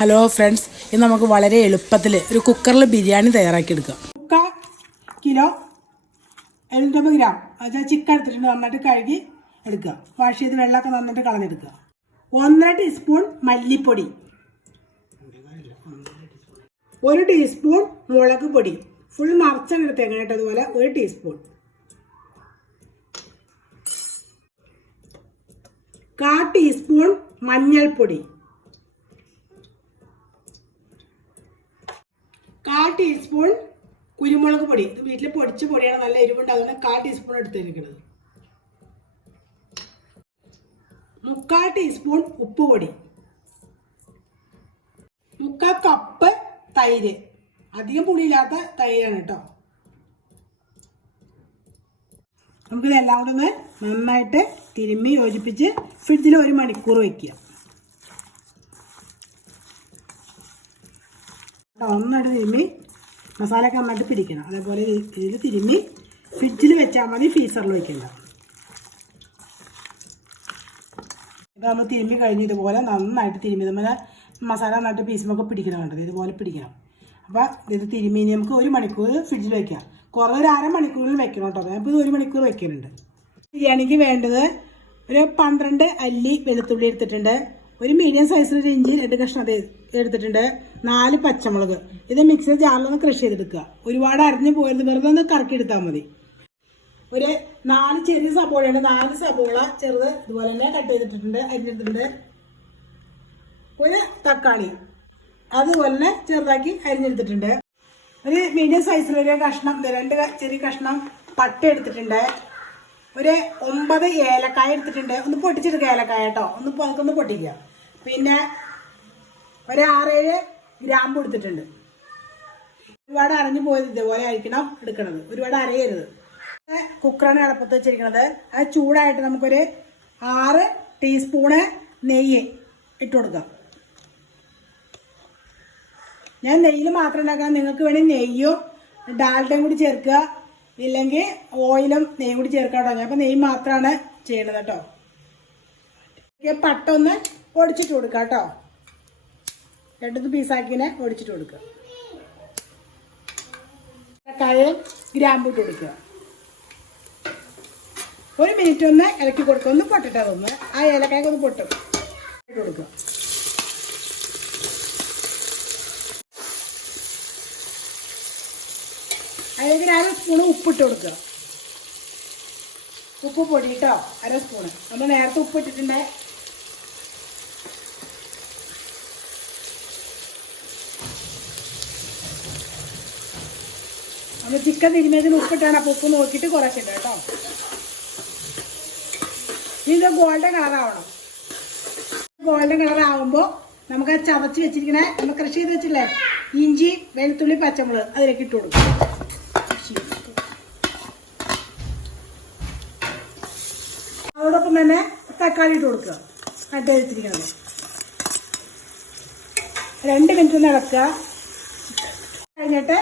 Hello friends, ഇന്ന് നമുക്ക് വളരെ എളുപ്പത്തിൽ ഒരു കുക്കറിൽ ബിരിയാണി തയ്യാറാക്കിയെടുക്കാം. 3/4 കിലോ 750 ഗ്രാം ചിക്കൻ എടുത്തിട്ടുണ്ട്. നന്നായിട്ട് കഴുകി എടുക്കുക. വാഷ് ചെയ്ത് വെള്ളമൊക്കെ നന്നായിട്ട് കളഞ്ഞെടുക്കുക. 1.5 ടീസ്പൂൺ മല്ലിപ്പൊടി, 1 ടീസ്പൂൺ മുളക് പൊടി, ഫുൾ മറച്ചെടുത്തേക്കണം കേട്ടോ. അതുപോലെ 1 ടീസ്പൂൺ, 1/4 ടീസ്പൂൺ മഞ്ഞൾപ്പൊടി, 1/4 ടീസ്പൂൺ കുരുമുളക് പൊടി. ഇത് വീട്ടിൽ പൊടിച്ച പൊടിയാണ്, നല്ല എരിവുണ്ട്, അതുകൊണ്ട് 1/4 ടീസ്പൂൺ എടുത്തിരിക്കുന്നത്. 3/4 ടീസ്പൂൺ ഉപ്പ് പൊടി, 3/4 കപ്പ് തൈര്. അധികം പുളിയില്ലാത്ത തൈരാണ് കേട്ടോ. നമുക്കിതെല്ലാം കൂടെ ഒന്ന് നന്നായിട്ട് തിരുമ്മി യോജിപ്പിച്ച് ഫ്രിഡ്ജിൽ 1 മണിക്കൂർ വയ്ക്കുക. നന്നായിട്ട് തിരുമ്മി മസാലയൊക്കെ നന്നായിട്ട് പിടിക്കണം. അതേപോലെ ഇതിൽ തിരുമ്മി ഫ്രിഡ്ജിൽ വെച്ചാൽ മതി, ഫ്രീസറിൽ വയ്ക്കണ്ട. ഇത് നമ്മൾ തിരുമ്മി കഴിഞ്ഞ് ഇതുപോലെ നന്നായിട്ട് തിരുമ്മി നമ്മുടെ മസാല നന്നായിട്ട് പീസുമൊക്കെ പിടിക്കണം. കണ്ടത് ഇതുപോലെ പിടിക്കണം. അപ്പോൾ ഇത് തിരുമ്മി നമുക്ക് 1 മണിക്കൂർ ഫ്രിഡ്ജിൽ വയ്ക്കാം. കുറേ ഒരു അരമണിക്കൂറിൽ വെക്കണം കേട്ടോ. ഞാനിപ്പോൾ ഇത് 1 മണിക്കൂർ വയ്ക്കുന്നുണ്ട്. ബിരിയാണിക്ക് വേണ്ടത് ഒരു 12 അല്ലി വെളുത്തുള്ളി എടുത്തിട്ടുണ്ട്, ഒരു മീഡിയം സൈസിലൊരു ഇഞ്ചി 2 കഷ്ണം എടുത്തിട്ടുണ്ട്, 4 പച്ചമുളക്. ഇത് മിക്സർ ജാറിലൊന്ന് ക്രഷ് ചെയ്തെടുക്കുക. ഒരുപാട് അരിഞ്ഞ് പോയത്, വെറുതെ ഒന്ന് കറക്കി എടുത്താൽ മതി. ഒരു 4 ചെറിയ സബോളയുണ്ട്, 4 സബോള ചെറുത് ഇതുപോലെ തന്നെ കട്ട് ചെയ്തിട്ടുണ്ട്, അരിഞ്ഞെടുത്തിട്ടുണ്ട്. ഒരു തക്കാളി അതുപോലെ തന്നെ ചെറുതാക്കി അരിഞ്ഞെടുത്തിട്ടുണ്ട്. ഒരു മീഡിയം സൈസിലൊരു കഷ്ണം, 2 ചെറിയ കഷ്ണം പട്ട എടുത്തിട്ടുണ്ട്. ഒരു 9 ഏലക്കായ എടുത്തിട്ടുണ്ട്. ഒന്ന് പൊട്ടിച്ചെടുക്കുക ഏലക്കായ കേട്ടോ, ഒന്ന് പൊട്ടിക്കുക. പിന്നെ ഒരു 6-7 ഗ്രാമ്പ് എടുത്തിട്ടുണ്ട്. ഒരുപാട് അരഞ്ഞു പോയത് ഇതുപോലെ ആയിരിക്കണം എടുക്കണത്, ഒരുപാട് അരയരുത്. കുക്കറാണ് അടപ്പത്ത് വെച്ചിരിക്കുന്നത്. അത് ചൂടായിട്ട് നമുക്കൊരു 6 ടീസ്പൂണ് നെയ്യ് ഇട്ട് കൊടുക്കാം. ഞാൻ നെയ്യിൽ മാത്രം ഉണ്ടാക്കാം. നിങ്ങൾക്ക് വേണമെങ്കിൽ നെയ്യും ഡാൽഡയും കൂടി ചേർക്കുക, ഇല്ലെങ്കിൽ ഓയിലും നെയ്യും കൂടി ചേർക്കാം കേട്ടോ. ഞാൻ അപ്പോൾ നെയ്യ് മാത്രമാണ് ചെയ്യണത് കേട്ടോ. പട്ട ഒന്ന് പൊടിച്ചിട്ട് കൊടുക്കുക കേട്ടോ. 2 പീസാക്കിനെ പൊടിച്ചിട്ട് കൊടുക്കുക. ഏലക്കായയും ഗ്രാമ്പും ഇട്ട് കൊടുക്കുക. 1 മിനിറ്റ് ഒന്ന് ഇളക്കി കൊടുക്കുക. ഒന്ന് പൊട്ടട്ടെ, അതൊന്ന് ആ ഏലക്കായൊക്കെ ഒന്ന് പൊട്ടും ഇട്ട് കൊടുക്കുക. അതിലേക്ക് 1/2 സ്പൂണ് ഉപ്പിട്ട് കൊടുക്കുക. ഉപ്പ് പൊടി കേട്ടോ, 1/2 സ്പൂണ്. നമ്മൾ നേരത്തെ ഉപ്പ് ഇട്ടിട്ടുണ്ട്. നമ്മൾ ചിക്കൻ തിരുമ്മിയതിന് ഉപ്പിട്ടാണ്, അപ്പോൾ ഉപ്പ് നോക്കിയിട്ട് കുറച്ചിട്ട് കേട്ടോ. ഇത് ഗോൾഡൻ കളറാവണം. ഗോൾഡൻ കളറാവുമ്പോൾ നമുക്ക് ആ ചതച്ച് വെച്ചിരിക്കണേ, നമ്മൾ ക്രഷ് ചെയ്ത് വെച്ചില്ലേ ഇഞ്ചി വെളുത്തുള്ളി പച്ചമുളക് അതിലേക്ക് ഇട്ട് കൊടുക്കും. അതോടൊപ്പം തന്നെ തക്കാളി ഇട്ട് കൊടുക്കുക. കട്ട് ചെയ്തിരിക്കുന്നത് 2 മിനിറ്റ് ഒന്ന് ഇളക്കുക. കഴിഞ്ഞിട്ട്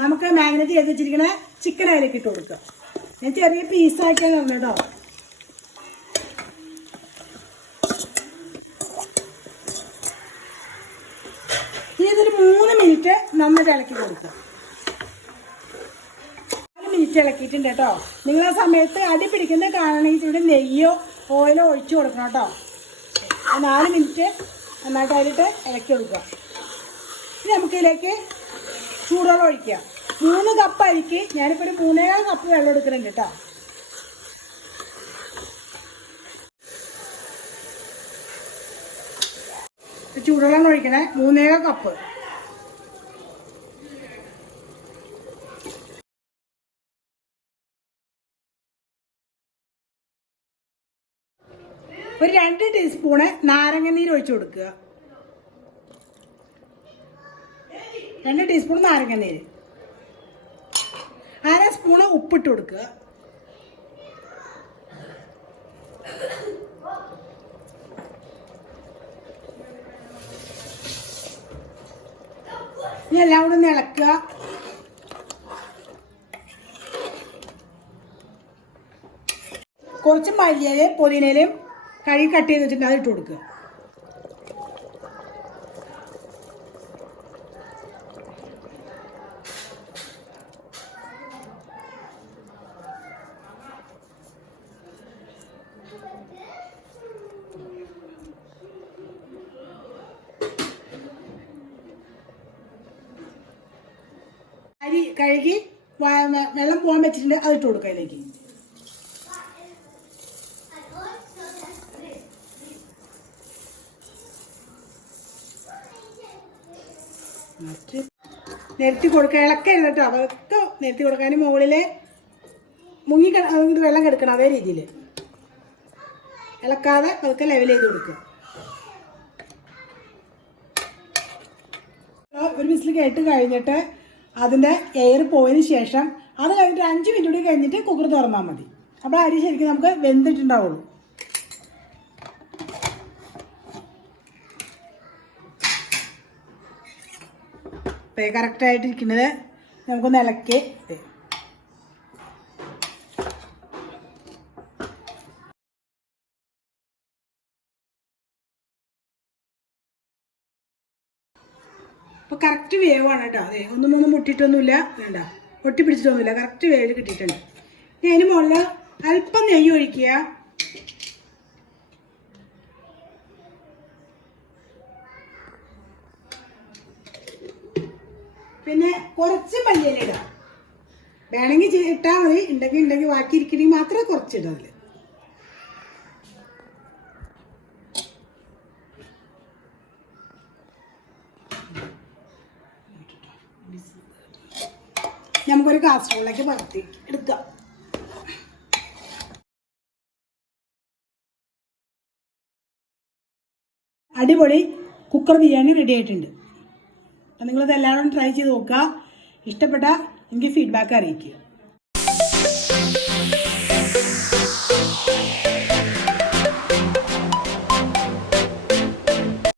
നമുക്ക് മാഗ്നേറ്റ് ചെയ്ത് വെച്ചിരിക്കണ ചിക്കൻ അതിലേക്ക് ഇട്ട് കൊടുക്കുക. ഞാൻ ചെറിയ പീസാക്കിയാണ് പറഞ്ഞു കേട്ടോ. ഇനി ഇതൊരു 3 മിനിറ്റ് നന്നായിട്ട് ഇളക്കി കൊടുക്കുക. 4 മിനിറ്റ് ഇളക്കിയിട്ടുണ്ട് കേട്ടോ. നിങ്ങൾ ആ സമയത്ത് അടി പിടിക്കുന്ന കാണണമെങ്കിൽ ഇവിടെ നെയ്യോ ഓയിലോ ഒഴിച്ചു കൊടുക്കണം കേട്ടോ. 4 മിനിറ്റ് നന്നായിട്ട് അതിലിട്ട് ഇളക്കി കൊടുക്കുക. ഇനി നമുക്കിതിലേക്ക് ചൂടുവെള്ളം ഒഴിക്കുക. 3 കപ്പ് അരിക്ക് ഞാനിപ്പോൾ ഒരു 3.25 കപ്പ് വെള്ളം എടുക്കുന്നുണ്ട് കേട്ടോ. ചൂടുവെള്ളം ഒഴിക്കണേ, 3.25 കപ്പ്. ഒരു 2 ടീസ്പൂണ് നാരങ്ങനീര് ഒഴിച്ചു കൊടുക്കുക. 2 ടീസ്പൂൺ നാരങ്ങനീര്, 1/2 സ്പൂണ് ഉപ്പിട്ട് കൊടുക്കുക. ഇനി എല്ലാം കൂടെ ഒന്ന് ഇളക്കുക. കുറച്ച് മല്ലിയിലയും പുതിനയിലയും കഴുകി കട്ട് ചെയ്ത് വെച്ചിട്ട് അതിട്ട് കൊടുക്കുക. കഴുകി വെള്ളം പോകാൻ വെച്ചിട്ടുണ്ട്, അത് ഇട്ട് കൊടുക്കുക അതിലേക്ക്. നിരത്തി കൊടുക്കുക, ഇളക്കരുത് കേട്ടോ. അതൊക്കെ നിരത്തി കൊടുക്കാൻ മുകളിൽ മുങ്ങി വെള്ളം കിടക്കണം, അതേ രീതിയിൽ ഇളക്കാതെ അതൊക്കെ ലെവൽ ചെയ്ത് കൊടുക്കുക. ഒരു വിസിൽ കേട്ട് കഴിഞ്ഞിട്ട് അതിൻ്റെ എയർ പോയതിന് ശേഷം അത് കഴിഞ്ഞിട്ട് 5 മിനിറ്റ് കൂടി കഴിഞ്ഞിട്ട് കുക്കർ തുറന്നാൽ മതി. അപ്പോൾ അരി ശരിക്കും നമുക്ക് വെന്തിട്ടുണ്ടാവുള്ളൂ. കറക്റ്റായിട്ടിരിക്കുന്നത് നമുക്കൊന്ന് ഇളക്കി അപ്പോൾ കറക്റ്റ് വേവാണ് കേട്ടോ. അതെ, ഒന്നും മുട്ടിയിട്ടൊന്നുമില്ല, വേണ്ട ഒട്ടി പിടിച്ചിട്ടൊന്നുമില്ല, കറക്റ്റ് വേവിൽ കിട്ടിയിട്ടുണ്ട്. ഇനി അതിന് മുകളിൽ അല്പം നെയ്യ് ഒഴിക്കുക. പിന്നെ കുറച്ച് മല്ലിയില ഇടാം. വേണമെങ്കിൽ ഇട്ടാൽ മതി, ഉണ്ടെങ്കിൽ ബാക്കി ഇരിക്കണമെങ്കിൽ മാത്രമേ കുറച്ചിടാം അതിൽ. നമുക്കൊരു കാസറോളിലേക്ക് പകർത്തി എടുക്കാം. അടിപൊളി കുക്കർ ബിരിയാണി റെഡി ആയിട്ടുണ്ട്. അപ്പം നിങ്ങളത് എല്ലാവരും ട്രൈ ചെയ്ത് നോക്കുക. ഇഷ്ടപ്പെട്ട എനിക്ക് ഫീഡ്ബാക്ക് അറിയിക്കുക.